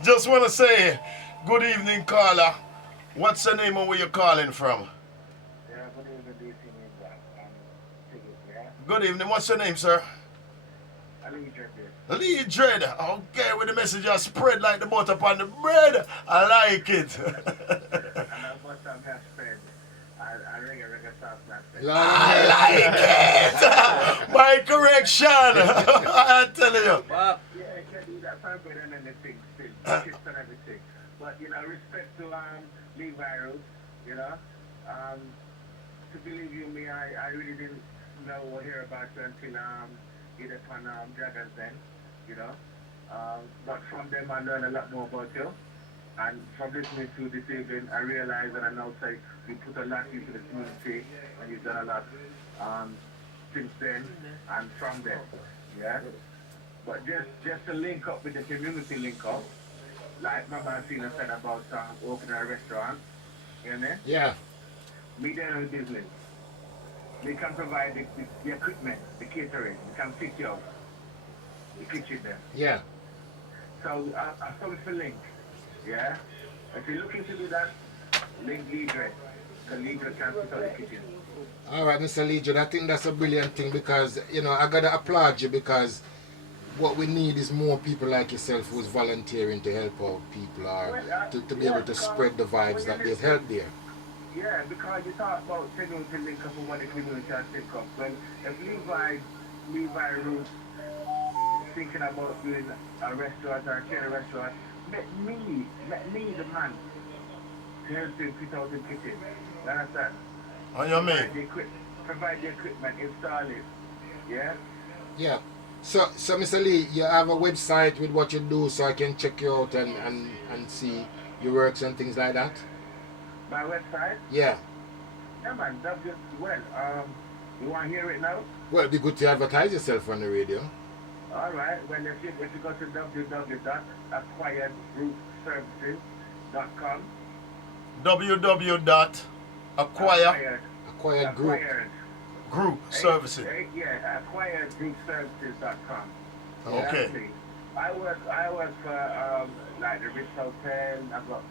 Just want to say, good evening, caller. What's the name and where you calling from? Yeah, good evening, DC Ninjah. Tibet, yeah? Good evening, what's your name, sir? Lee Dread, okay, with the message just spread like the butter upon the bread. I like it. I like it. My correction. I'm telling you. Yeah, I can do that for better than anything, still, and everything. But, you know, respect to Levi Roots, you know. To believe you me, I really didn't know or hear about you until either upon Dragon's Den. You know, but from them I learned a lot more about you, and from listening to this evening I realized and I now say you put a lot into the community and you've done a lot since then and from then, yeah. But just to link up with the community link up, like my man Cena said about opening a restaurant, you know? Yeah. Me there in business. We can provide the equipment, the catering, we can fit you out. The kitchen there. Yeah. So I saw it for link. Yeah. If you're looking to do that, link Leader. The Leader can fit out the kitchen. All right, Mr. Legion, I think that's a brilliant thing because, you know, I got to applaud you because what we need is more people like yourself who's volunteering to help out people or to be able to spread the vibes that there's help there. Yeah, because you talk about community link up and what the community can link up. Well, if Levi Roots thinking about doing a restaurant or a chain restaurant, let me the man to help him fit out the kitchen. You understand? How you mean? Provide the equipment, install it. Yeah? Yeah. So Mr. Lee, you have a website with what you do so I can check you out and see your works and things like that? My website? Yeah. Yeah man, you want to hear it now? Well, it'd be good to advertise yourself on the radio. Alright, well if you go to www.acquiredgroupservices.com www.acquiredgroupservices. Yeah, acquiredgroupservices.com. Okay. I work for like the Ritz Hotel. I've got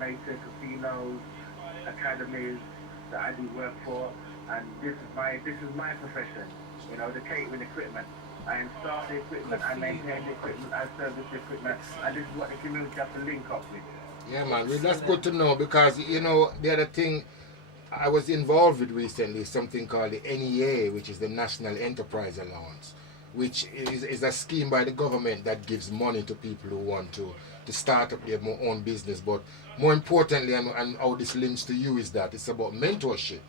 major casinos, academies that I do work for, and this is my profession. You know, the catering equipment. I install the equipment, I maintain the equipment, I service the equipment, and this is what the community has to link up with. Yeah, man, well, that's good to know because, you know, the other thing I was involved with recently is something called the NEA, which is the National Enterprise Allowance, which is a scheme by the government that gives money to people who want to start up their own business. But more importantly, and how this links to you, is that it's about mentorship.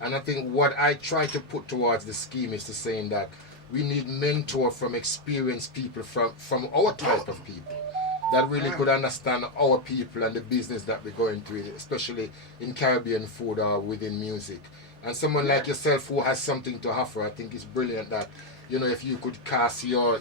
And I think what I try to put towards the scheme is to saying that we need mentor from experienced people from our type of people that really could understand our people and the business that we're going through, especially in Caribbean food or within music. And someone like yourself who has something to offer, I think it's brilliant that, you know, if you could cast your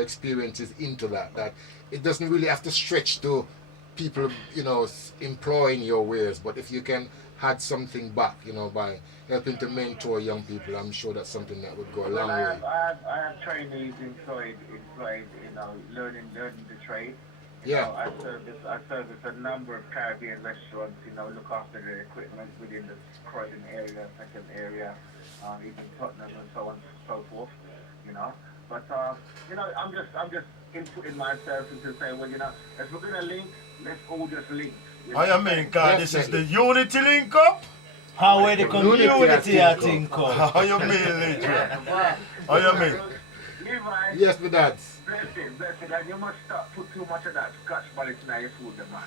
experiences into that it doesn't really have to stretch to people, you know, employing your wares, but if you can add something back, you know, by helping to mentor young people, I'm sure that's something that would go a long way. I have trainees employed, you know, learning the trade. You Yeah. know, I service a number of Caribbean restaurants, you know, look after the equipment within the Croydon area, second area, even Tottenham and so on and so forth, you know. But, you know, I'm just inputting myself into say, well, you know, if we're going to link, let's all just link. You know? I mean, God, this is the Unity link up? How are the community I think of? How you mean, Legion? How you mean? Levi. Yes, my dad. Blessed, and you must stop put too much of that scotch bonnet in your food, man.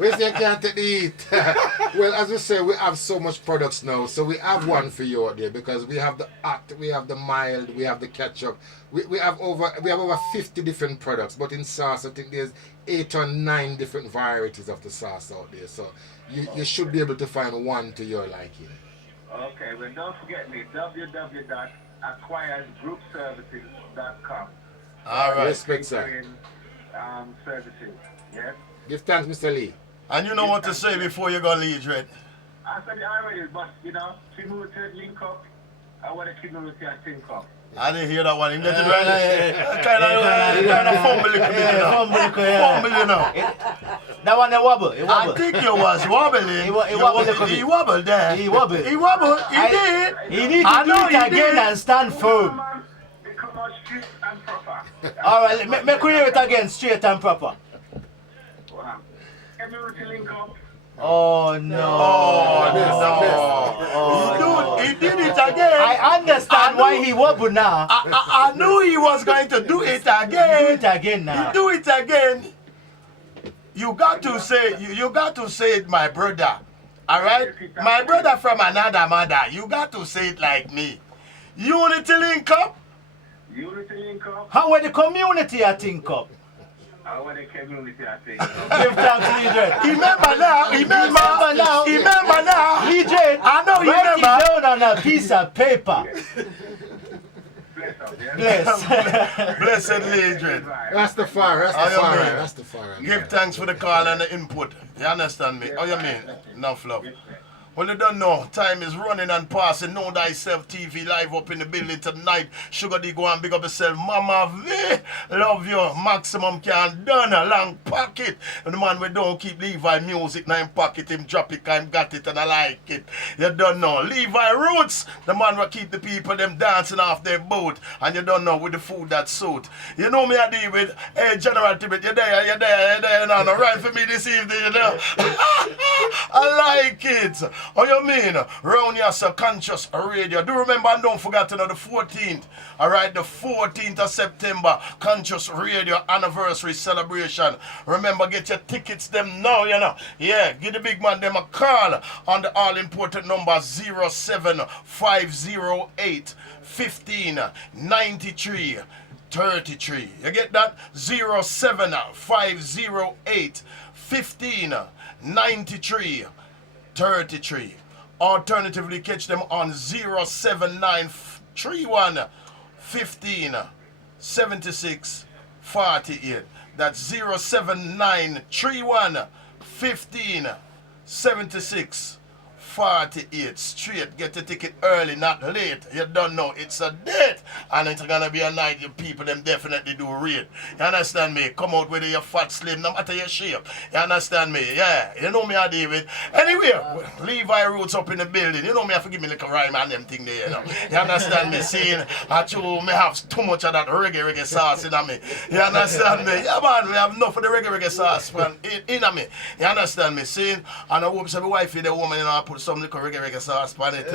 We say you can't take the heat. Well, as we say, we have so much products now, so we have one for you out there because we have the hot, we have the mild, we have the ketchup. We have over 50 different products, but in sauce, I think there's 8 or 9 different varieties of the sauce out there. So you should be able to find one to your liking. Okay, well, don't forget me, www.acquiredgroupservices.com. All right. Respect, sir. Services, yes? Give thanks, Mr. Lee. And you know what to say before you go leave, right? I said it already, but, community link up, I want the community to think up. I didn't hear that one. He let it right. Kind of fumble a little bit, Fumble, That one, they wobble. It I wobble. think you was wobbling. He wobbled a little bit. He wobbled there. He wobbled. He wobbled. He did. He need I to know do it he again did. and stand firm. Become more strict and proper. All right, make we hear it again, straight and proper. Wow. Community link up. Oh no. He did it again. I understand why he wobble now. I knew he was going to do it Do again. it again now. He do it again. You got to say it, my brother. All right? My brother from another mother. You got to say it like me. Unity link up. Unity link up. How are the community I think up? I want the community I think. Give thanks, Legion. Remember now. Remember now. Remember now. Legion, I know you write remember. it down on a piece of paper. Bless up, yeah? Bless. Blessed Legion. Rastafari. Give thanks for the call and the input. You understand me? Oh, you mean? Enough love. Well, you don't know. Time is running and passing. Know thyself TV live up in the building tonight. Sugar D, go and big up yourself. Mama V, love you. Maximum can done a long pocket. And the man we don't keep Levi music now in pocket. Him drop it, him got it and I like it. You don't know. Levi Roots, the man will keep the people them dancing off their boat. And you don't know with the food that suit. You know me I deal with, hey, General Tibet, you're there. No, right for me this evening, you know. I like it. Oh, you mean? Round your subconscious radio. Do remember and don't forget to know the 14th. Alright, the 14th of September. Conscious Radio Anniversary Celebration. Remember, get your tickets them now, you know. Yeah, give the big man them a call on the all-important number 07508 1593 33. You get that? 07508 1593 33. Alternatively, catch them on 07931 15 76 48. That's 07931 15 76 48. Straight. Get the ticket early, not late. You don't know. It's a date. And it's gonna be a night you people them definitely do read. You understand me? Come out whether you're fat, slim, no matter your shape. You understand me? Yeah. You know me I deal with. Anyway, Levi Roots up in the building. You know me I forgive me like a rhyme and them thing there, you know. You understand me? Seeing I too me have too much of that reggae sauce in me. You understand me? Yeah man, we have enough of the reggae sauce in me. You understand me? Seeing and I hope some wife the woman, you know, I put some little reggae sauce on it.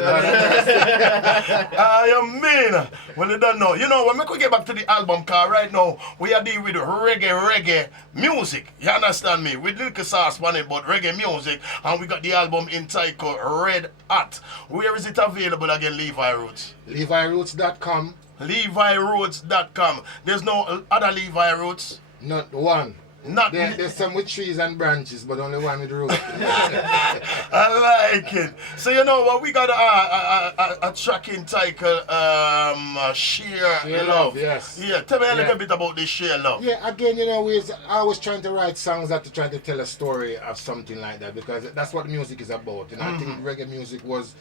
You mean? Well, you don't know. You know, when we could get back to the album car right now, we are dealing with reggae music. You understand me? With little sauce on it, but reggae music. And we got the album entitled Red Hot. Where is it available again, Levi Roots? LeviRoots.com. LeviRoots.com. There's no other Levi Roots? Not one. Not There's some with trees and branches, but only one with roots. I like it. So you know what, we got a track entitled Share Love. Yes. Yeah, tell me a little bit about this Share Love. Yeah, again, you know, I was trying to write songs that to try to tell a story of something like that because that's what music is about. And I think reggae music was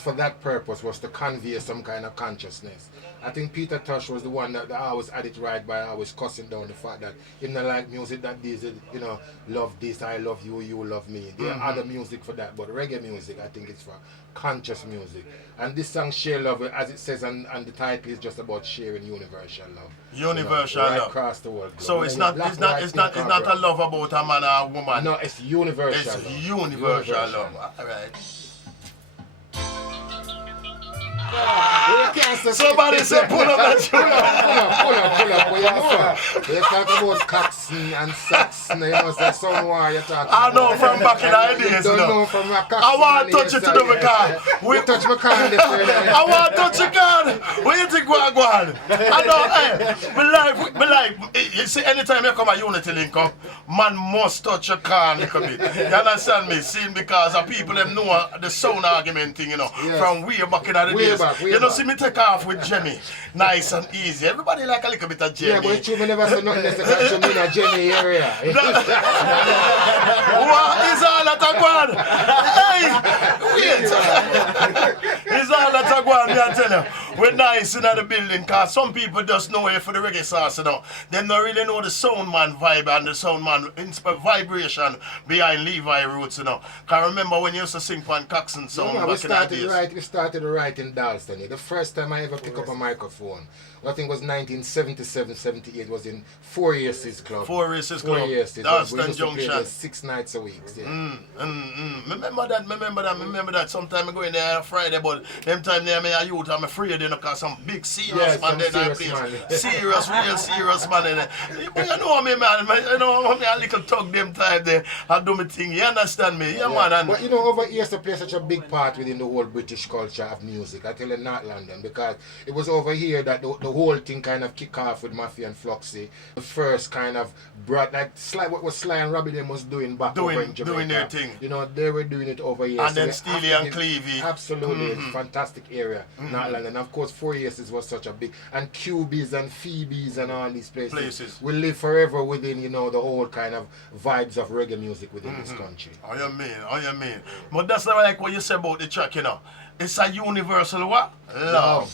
for that purpose, was to convey some kind of consciousness. I think Peter Tosh was the one that I always had it right by always cussing down the fact that him not like music that these, you know, love this, I love you, you love me. There are other music for that, but reggae music, I think it's for conscious music. And this song, Share Love, as it says on the title, is just about sharing universal love. Universal right love. Across the world. So it's not a love about a man or a woman. No, it's universal. It's universal love. All right. Somebody say pull up that Pull up. Well, you know, they talk about Coxon and Saxon, you know, it's some war you're talking I know about. from back in the days, Don't you know know. from a Coxon. I want to touch it to the car. We touch my car. I want to touch your car. What you think, go on? I know, hey, my life, you see, anytime you come a Unity link up, man must touch your car a little bit. You understand me? See, because the people them know the sound argument thing, you know, Yes. from way back in the days. Way You know, back. see me take off with Jenny. Nice and easy. Everybody like a little bit of Jenny. Yeah, but you never say nothing else about you in a Jenny area. What is all that I want? Hey, wait. It's all that I want, me I tell you. We're nice in the building, because some people just know it for the reggae sauce, you know. They don't really know the sound man vibe and the sound man vibration behind Levi Roots, you know. Because remember when you used to sing Pan Coxon song No, back in the days? we started writing Dalston. The first time I ever picked up a microphone, I think it was 1977, 78, was in 4 Years Club. 4 Races Club. Dalston Junction. Play 6 nights a week. Yeah. Remember that. Sometime I go in there Friday, but them time there, I youth, I'm afraid, you know, because some big serious man there I play. Serious, real serious man in there. But you know me, man, you know, me a little talk them time there, I do my thing, you understand me? Yeah, man. And but you know, over here to play such a big part within the whole British culture of music. I tell you, not London, because it was over here that the whole thing kind of kicked off with Mafia and Floxy. The first kind of brought, like, what was Sly and Robbie them was doing back over in Jamaica. Doing their thing. You know, they were doing it over here. And then Steely and Clevey. Absolutely, it's a fantastic area, not London. Of course, 4 Years was such a big, and QBs and Phoebes and all these places will live forever within, you know, the whole kind of vibes of reggae music within this country. Oh, you mean. But that's not like what you said about the track, you know. It's a universal what? Love.